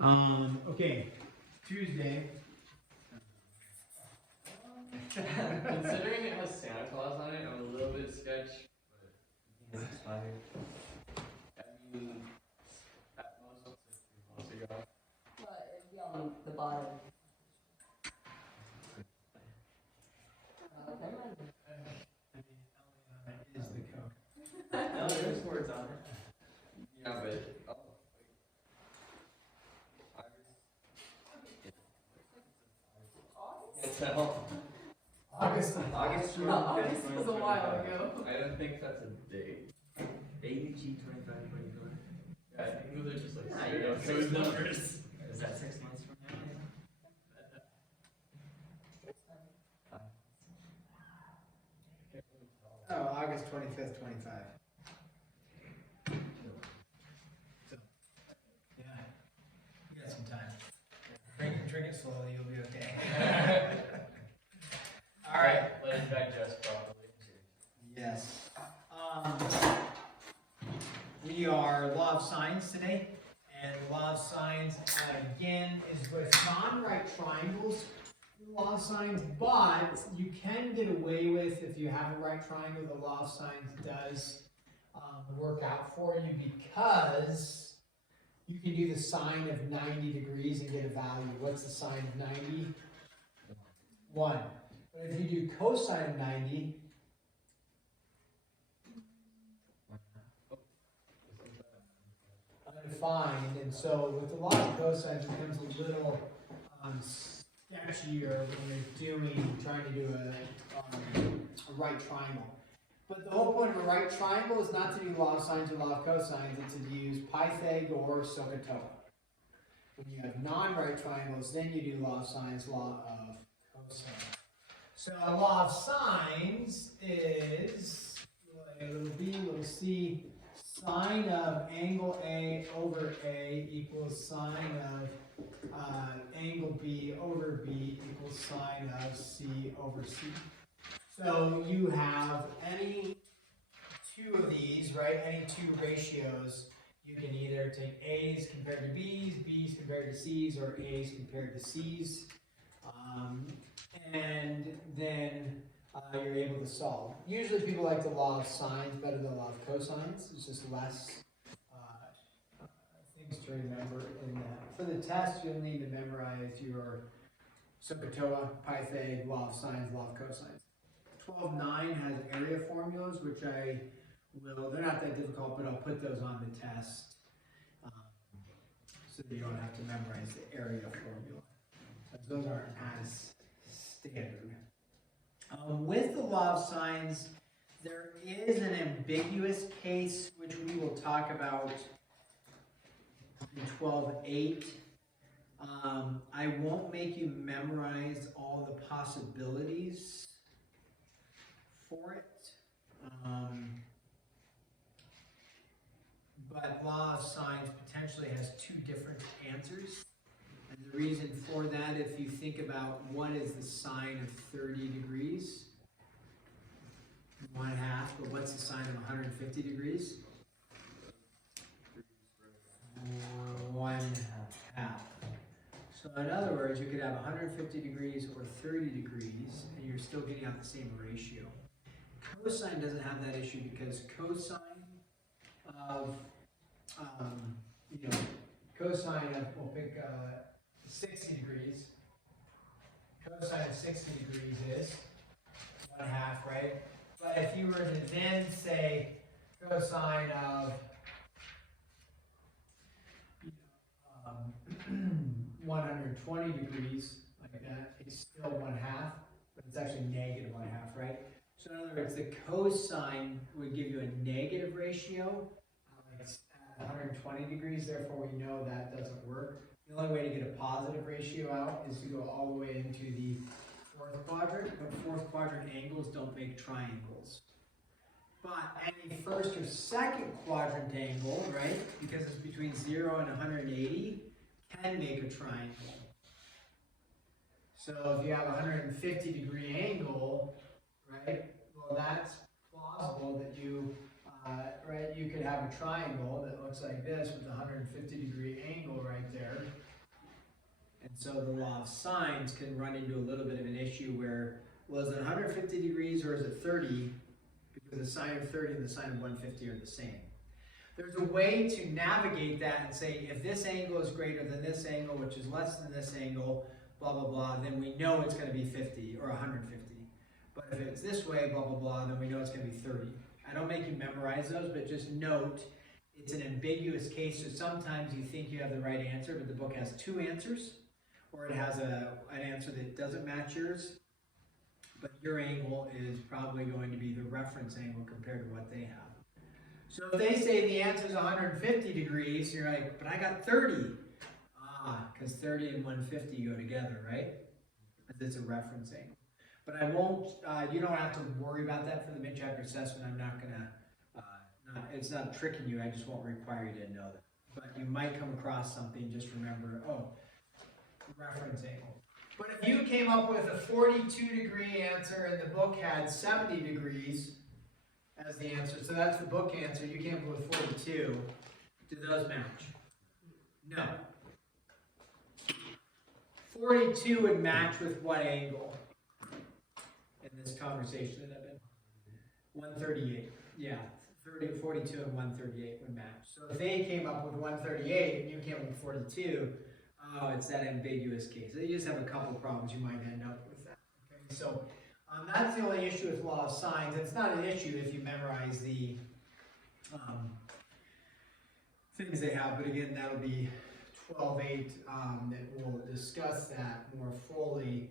Okay, Tuesday. Considering it has Santa Claus on it, I'm a little bit sketched. It's expired. I mean, at most like 3 months ago. But it'd be on the bottom. Never mind. Is the code. No, there's words on it. Yeah, but August. August August was a while ago. I don't think that's a date. AUG 25, 24. Yeah, I think those are just like Yeah, straight you up know, those 6 months. numbers. Is that 6 months from now? Oh, August 25th, 25. So, yeah, you got some time. Drink it slowly, you'll be okay. All right. Let it digest properly. Yes. We are law of signs today, and law of signs again is with non-right triangles. Law of signs, but you can get away with, if you have a right triangle, the law of signs does work out for you, because you can do the sine of 90 degrees and get a value. What's the sine of 90? 1. But if you do cosine of 90, undefined, and so with the law of cosines, it becomes a little sketchier when you're trying to do a right triangle. But the whole point of a right triangle is not to do law of sines or law of cosines, it's to use Pythag or SOHCAHTOA. When you have non-right triangles, then you do law of sines, law of cosines. So a law of sines is a little b, little c, sine of angle A over A equals sine of angle B over B equals sine of C over C. So you have any two of these, right? Any two ratios, you can either take A's compared to B's, B's compared to C's, or A's compared to C's. And then you're able to solve. Usually people like the law of sines better than the law of cosines. It's just less things to remember in that. For the test, you'll need to memorize your SOHCAHTOA, Pythag, law of sines, law of cosines. 12.9 has area formulas, which they're not that difficult, but I'll put those on the test so that you don't have to memorize the area formula. Those aren't as standard. With the law of sines, there is an ambiguous case which we will talk about in 12.8. I won't make you memorize all the possibilities for it. But law of sines potentially has two different answers. And the reason for that, if you think about what is the sine of 30 degrees? 1/2, but what's the sine of 150 degrees? 1/2. So in other words, you could have 150 degrees or 30 degrees, and you're still getting out the same ratio. Cosine doesn't have that issue because cosine of, cosine of, we'll pick 60 degrees. Cosine of 60 degrees is 1/2, right? But if you were to then say cosine of 120 degrees, like that, it's still 1/2, but it's actually negative 1/2, right? So in other words, the cosine would give you a negative ratio, like at 120 degrees, therefore we know that doesn't work. The only way to get a positive ratio out is to go all the way into the fourth quadrant, but fourth quadrant angles don't make triangles. But any first or second quadrant angle, right, because it's between 0 and 180, can make a triangle. So if you have a 150 degree angle, right, well that's plausible that you, right, you could have a triangle that looks like this with a 150 degree angle right there. so the law of sines can run into a little bit of an issue where, well, is it 150 degrees or is it 30? Because the sine of 30 and the sine of 150 are the same. There's a way to navigate that and say, if this angle is greater than this angle, which is less than this angle, blah, blah, blah, then we know it's going to be 50 or 150. But if it's this way, blah, blah, blah, then we know it's going to be 30. I don't make you memorize those, but just note, it's an ambiguous case, so sometimes you think you have the right answer, but the book has two answers, or it has an answer that doesn't match yours, but your angle is probably going to be the reference angle compared to what they have. So if they say the answer is 150 degrees, you're like, but I got 30. Because 30 and 150 go together, right? Because it's a reference angle. But I won't, you don't have to worry about that for the mid-chapter assessment. I'm not going to, it's not tricking you, I just won't require you to know that. But you might come across something, just remember, oh, reference angle. But if you came up with a 42-degree answer and the book had 70 degrees as the answer, so that's the book answer, you came up with 42, do those match? No. 42 would match with what angle in this conversation that I've been? 138. Yeah, 42 and 138 would match. So if they came up with 138 and you came up with 42, oh, it's that ambiguous case. You just have a couple problems you might end up with that. Okay, so that's the only issue with law of sines. It's not an issue if you memorize the things they have, but again, that'll be 12.8 that will discuss that more fully.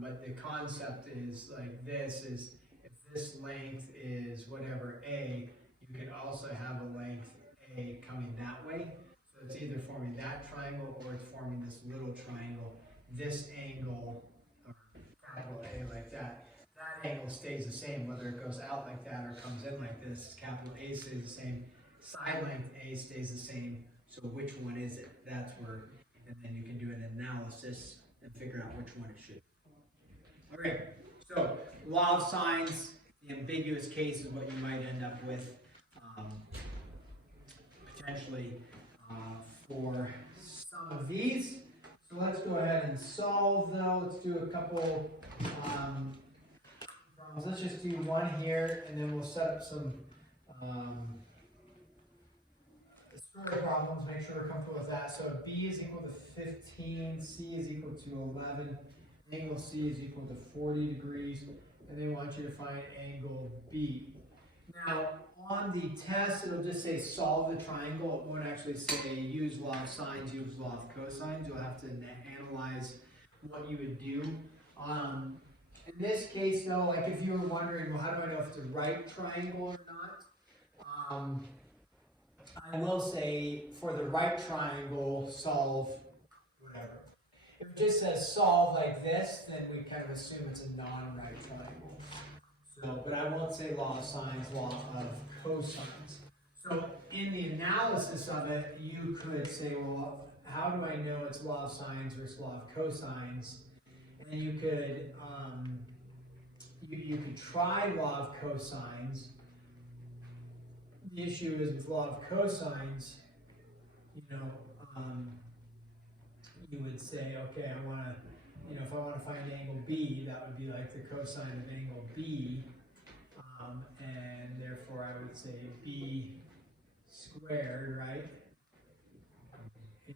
But the concept is like this: is if this length is whatever a, you could also have a length a coming that way. So it's either forming that triangle or it's forming this little triangle. This angle, or capital A like that, that angle stays the same whether it goes out like that or comes in like this. Capital A stays the same. Side length A stays the same. So which one is it? That's where, and then you can do an analysis and figure out which one it should be. Okay, so law of sines, the ambiguous case is what you might end up with potentially for some of these. So let's go ahead and solve though. Let's do a couple problems. Let's just do one here and then we'll set up some square problems, make sure we're comfortable with that. So B is equal to 15, C is equal to 11, angle C is equal to 40 degrees, and they want you to find angle B. Now, on the test, it'll just say solve the triangle. It won't actually say use law of sines, use law of cosines. You'll have to analyze what you would do. In this case, though, like if you were wondering, well, how do I know if it's a right triangle or not? I will say for the right triangle, solve whatever. If it just says solve like this, then we kind of assume it's a non-right triangle. So, but I won't say law of sines, law of cosines. So in the analysis of it, you could say, well, how do I know it's law of sines versus law of cosines? And then you could you could try law of cosines. The issue is with law of cosines, you know, you would say, okay, I want to, you know, if I want to find angle B, that would be like the cosine of angle B, and therefore I would say B squared, right,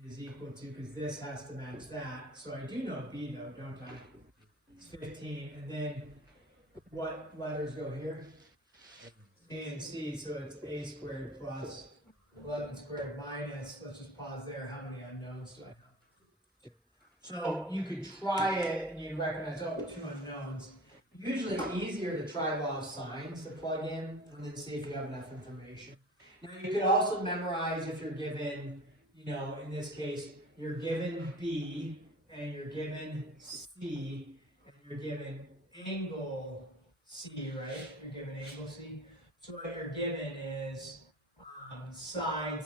is equal to, because this has to match that. So I do know B though, don't I? It's 15, and then what letters go here? A and C, so it's A squared plus 11 squared minus, let's just pause there, how many unknowns do I have? So you could try it and you recognize, oh, 2 unknowns. Usually easier to try law of sines to plug in and then see if you have enough information. Now you could also memorize if you're given, you know, in this case, you're given B and you're given C and you're given angle C, right? You're given angle C. So what you're given is side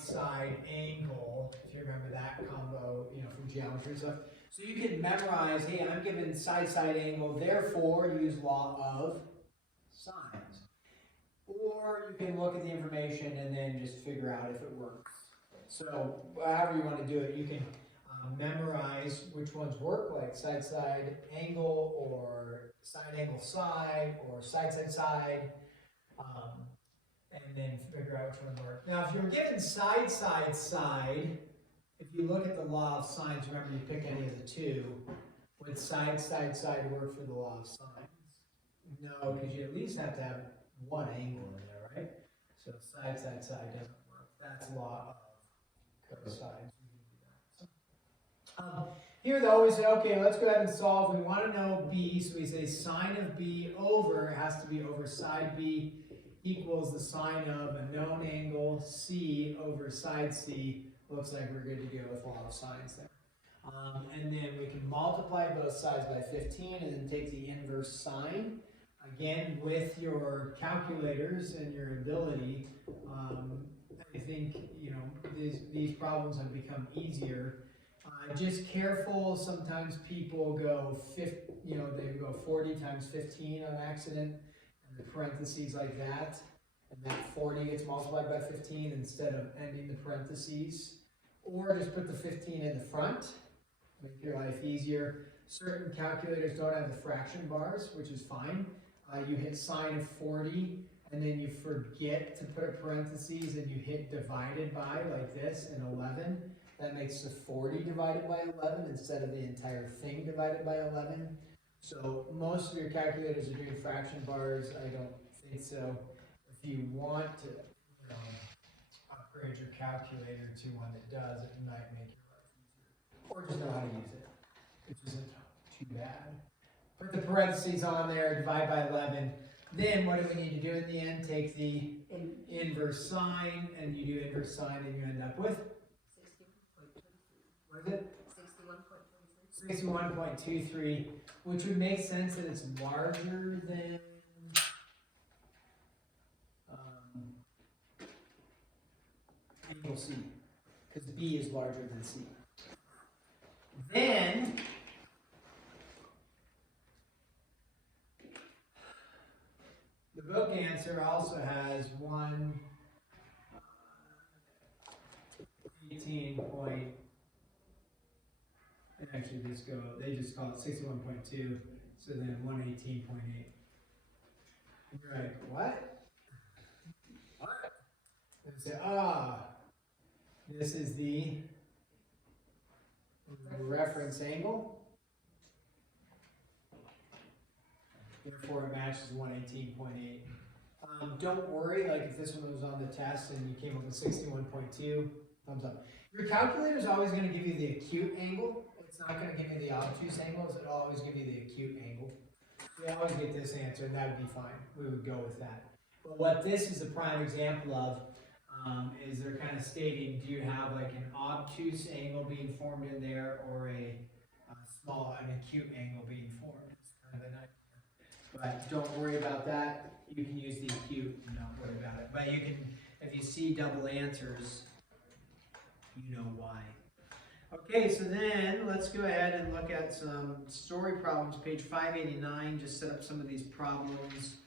angle, if you remember that combo, you know, from geometry and stuff. So you can memorize, hey, I'm given side angle, therefore use law of sines. Or you can look at the information and then just figure out if it works. So however you want to do it, you can memorize which ones work, like side angle, or side angle side, or side side, and then figure out which one works. Now, if you're given side side, if you look at the law of sines, remember you pick any of the two. Would side work for the law of sines? No, because you at least have to have one angle in there, right? So side doesn't work. That's law of cosines. Here though, we say, okay, let's go ahead and solve. We want to know b, so we say sine of b over, has to be over side b, equals the sine of a known angle c over side c. Looks like we're good to go with law of sines there. And then we can multiply both sides by 15 and then take the inverse sine. Again, with your calculators and your ability, I think, you know, these problems have become easier. Just careful, sometimes people go they go 40 times 15 on accident, and the parentheses like that, and that 40 gets multiplied by 15 instead of ending the parentheses. Or just put the 15 in the front, make your life easier. Certain calculators don't have the fraction bars, which is fine. You hit sine of 40, and then you forget to put a parentheses, and you hit divided by, like this, and 11. That makes the 40 divided by 11 instead of the entire thing divided by 11. So most of your calculators are doing fraction bars. I don't think so. If you want to upgrade your calculator to one that does, it might make your life easier. Or just know how to use it, which isn't too bad. Put the parentheses on there, divide by 11. Then what do we need to do in the end? Take the inverse sine, and you do inverse sine, and you end up with? What is it? 61.23, which would make sense that it's larger than angle C, because B is larger than C. Then the book answer also has 18 point. And actually, they just call it 61.2, so then 118.8. You're like, what? What? And say, this is the reference angle. Therefore, it matches 118.8. Don't worry, like if this one was on the test and you came up with 61.2, thumbs up. Your calculator is always going to give you the acute angle. It's not going to give you the obtuse angles. It'll always give you the acute angle. We always get this answer, and that would be fine. We would go with that. But what this is a prime example of is they're kind of stating, do you have like an obtuse angle being formed in there, or an acute angle being formed? It's kind of an idea. But don't worry about that. You can use the acute and not worry about it. But you can, if you see double answers, you know why. Okay, so then let's go ahead and look at some story problems. Page 589, just set up some of these problems.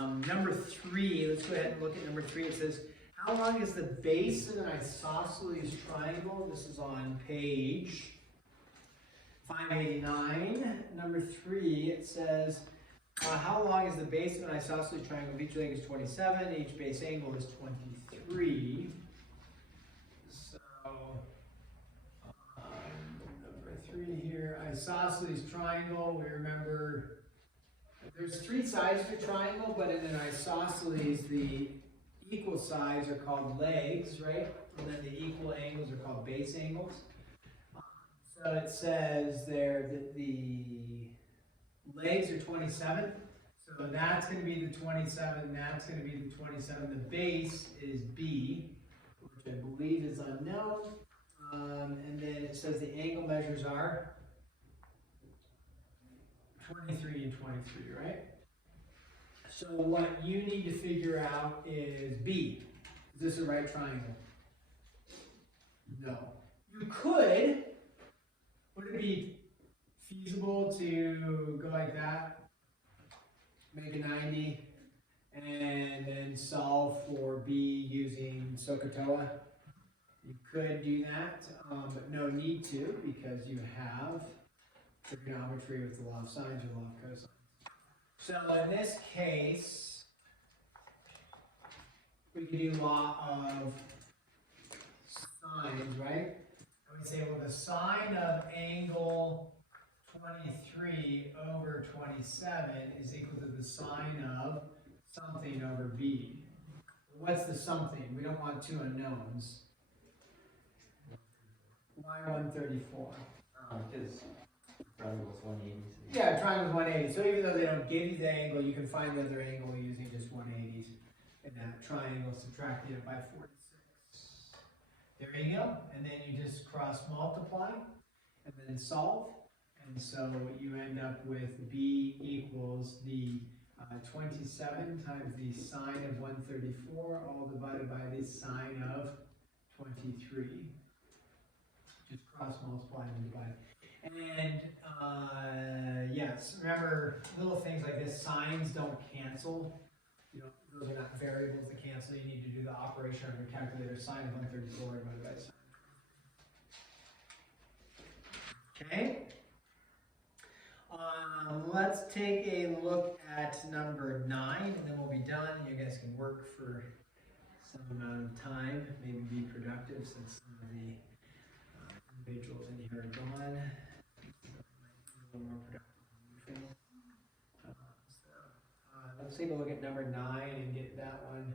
Number 3, let's go ahead and look at number 3. It says, how long is the base of an isosceles triangle? This is on page 589. Number 3, it says, how long is the base of an isosceles triangle? Each leg is 27, each base angle is 23. Here, isosceles triangle, we remember there's 3 sides to a triangle, but in an isosceles, the equal sides are called legs, right? And then the equal angles are called base angles. So it says there that the legs are 27, so that's going to be the 27, that's going to be the 27. The base is B, which I believe is unknown. And then it says the angle measures are 23 and 23, right? So what you need to figure out is B. Is this a right triangle? No. You could. Would it be feasible to go like that? Make a 90 and then solve for B using SOHCAHTOA? You could do that, but no need to because you have trigonometry with the law of sines or law of cosines. So in this case, we could do law of sines, right? And we say, well, the sine of angle 23 over 27 is equal to the sine of something over b. What's the something? We don't want two unknowns. Why 134? Because triangle's 180. Yeah, triangle's 180. So even though they don't give you the angle, you can find the other angle using just 180s. And that triangle subtracted it by 46. There you go. And then you just cross multiply and then solve. And so you end up with b equals the 27 times the sine of 134 all divided by the sine of 23. Just cross multiply and divide. And yes, remember little things like this, signs don't cancel. Those are not variables that cancel. You need to do the operation on your calculator. Sine of 134 divided by sine. Okay. Let's take a look at number 9, and then we'll be done. You guys can work for some amount of time, maybe be productive since some of the individuals in here are gone. A little more productive than usual. Let's take a look at number 9 and get that one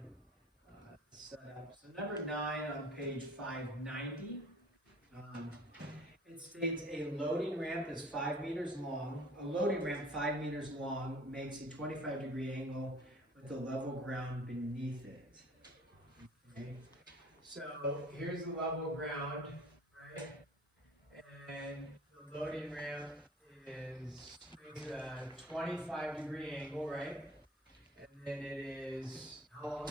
set up. So number 9 on page 590. It states a loading ramp is 5 meters long. A loading ramp 5 meters long makes a 25-degree angle with the level ground beneath it. Okay. So here's the level ground, right? And the loading ramp makes a 25-degree angle, right? And then it is how long?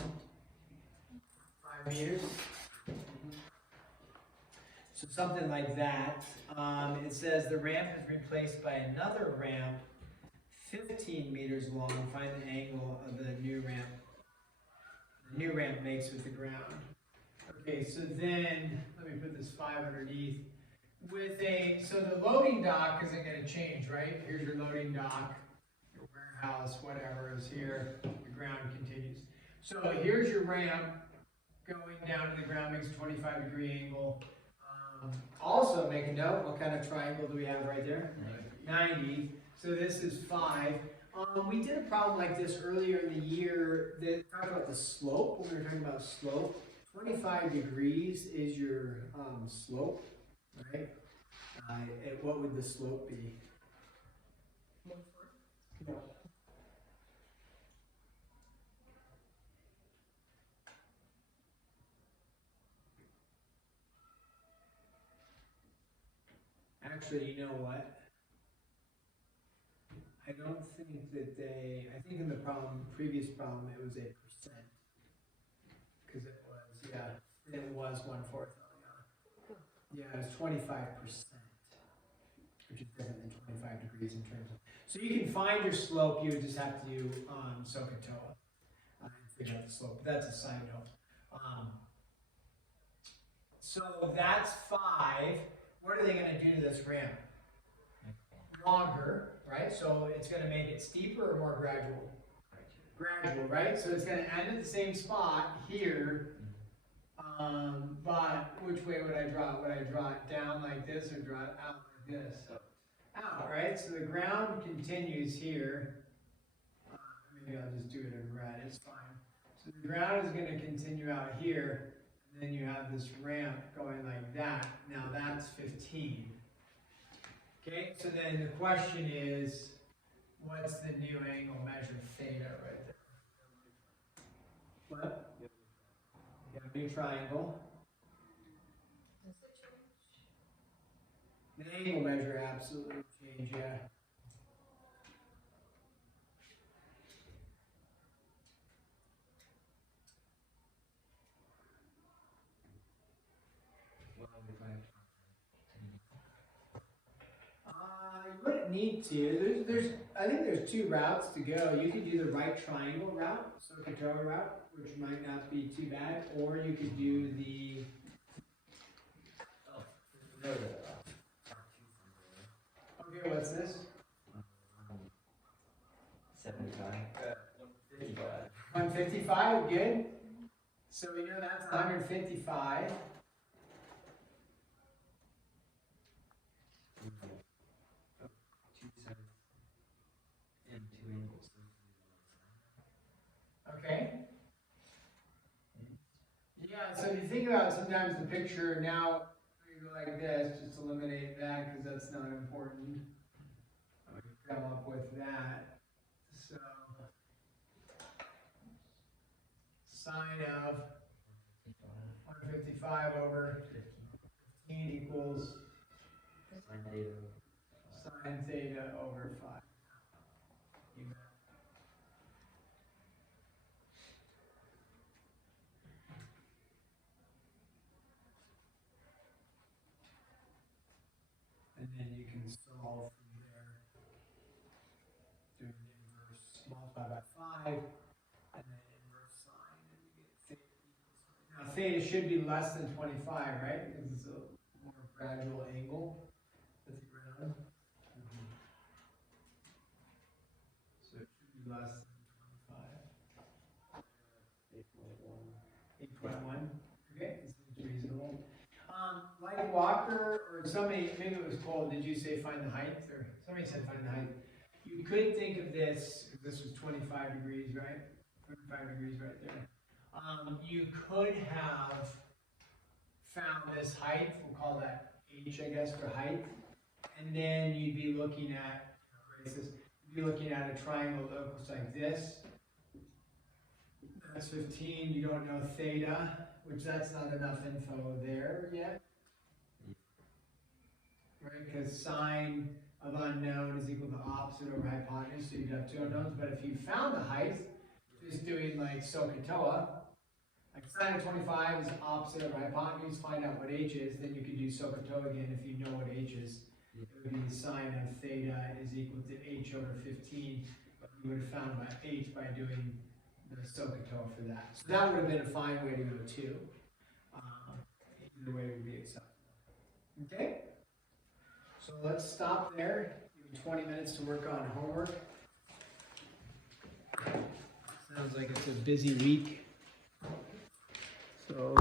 5 meters. So something like that. It says the ramp is replaced by another ramp 15 meters long. Find the angle of the new ramp. The new ramp makes with the ground. Okay, so then let me put this 5 underneath. So the loading dock isn't going to change, right? Here's your loading dock, your warehouse, whatever is here. The ground continues. So here's your ramp going down to the ground, makes a 25-degree angle. Also, make a note, what kind of triangle do we have right there? 90. So this is 5. We did a problem like this earlier in the year that talked about the slope. When we were talking about slope, 25 degrees is your slope, right? What would the slope be? No. Actually, you know what? I don't think that I think in the previous problem, it was a percent. Because it was 1/4. Yeah, it was 25%, which is different than 25 degrees in terms of. So you can find your slope, you would just have to do SOHCAHTOA and figure out the slope. But that's a side note. So that's 5. What are they going to do to this ramp? Longer, right? So it's going to make it steeper or more gradual? Gradual, right? So it's going to end at the same spot here. But which way would I draw it? Would I draw it down like this or draw it out like this? Out, right? So the ground continues here. Maybe I'll just do it in red. It's fine. So the ground is going to continue out here. And then you have this ramp going like that. Now that's 15. Okay, so then the question is, what's the new angle measure theta right there? What? You have a new triangle. Does it change? The angle measure absolutely change, yeah. You wouldn't need to. I think there's 2 routes to go. You could do the right triangle route, SOHCAHTOA route, which might not be too bad, or you could do the know the, Okay, what's this? 75. 55. 155, good. So we know that's 155. Two sides and two angles. Okay. Yeah, so if you think about sometimes the picture now, you go like this, just eliminate that because that's not important. I would come up with that. So, sine of 155 over 15 equals Sine theta. sine theta over 5. You bet. And then you can solve from there. Doing the inverse, multiply by 5, and then inverse sine, and you get theta equals. Now theta should be less than 25, right? Because it's a more gradual angle with the ground. So it should be less than 25. 8.1. Okay, this seems reasonable. Like Walker, or somebody, maybe it was Cole, did you say find the height? Or somebody said find the height. You could think of this, if this was 25 degrees, right? 25 degrees right there. You could have found this height, we'll call that H, I guess, for height. And then you'd be looking at, you'd be looking at a triangle that looks like this. That's 15, you don't know theta, which that's not enough info there yet. Right, because sine of unknown is equal to opposite over hypotenuse, so you'd have two unknowns. But if you found the height, just doing like SOHCAHTOA, like sine of 25 is opposite over hypotenuse, find out what h is, then you could do SOHCAHTOA again if you know what h is. It would be the sine of theta is equal to h over 15, but you would have found by h by doing the SOHCAHTOA for that. So that would have been a fine way to go too. Either way would be acceptable. Okay? So let's stop there. Give you 20 minutes to work on homework. Sounds like it's a busy week. So